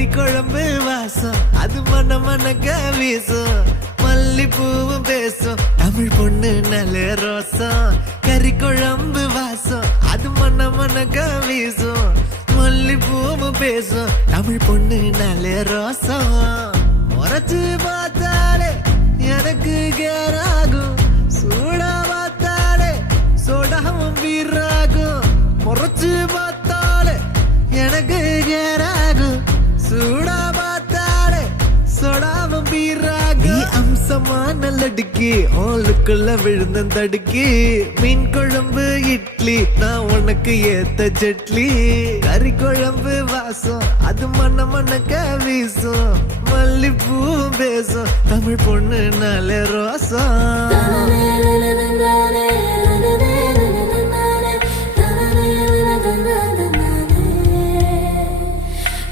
கறி குழம்பு வாசம் அது மன மனக்க வீசும் மல்லிப்பூவும் பேசும் தமிழ் பொண்ணு நல்ல ரோசம் கறி குழம்பு வாசம் அது மன மனக்க வீசும் மல்லிப்பூவும் பேசும் தமிழ் பொண்ணு நல்ல ரோசம் முறைச்சு பார்த்தாலே எனக்கு கேராகும் சூடா பார்த்தாலே சோடாவும் வீராகும் முறைச்சு பார்த்தாலே எனக்கு கேராகும் சூடா பார்த்தாலே சோடாவும் வீராகும் அம்சமான லடுக்கி ஓலுக்குள்ள விழுந்த தடுக்கி மீன் குழம்பு இட்லி நான் உனக்கு ஏத்த சட்லி கறி குழம்பு வாசம் அது மன மனக்க வீசும் மல்லிப்பூ பேசும் தமிழ் பொண்ணு நல்ல ரோசம்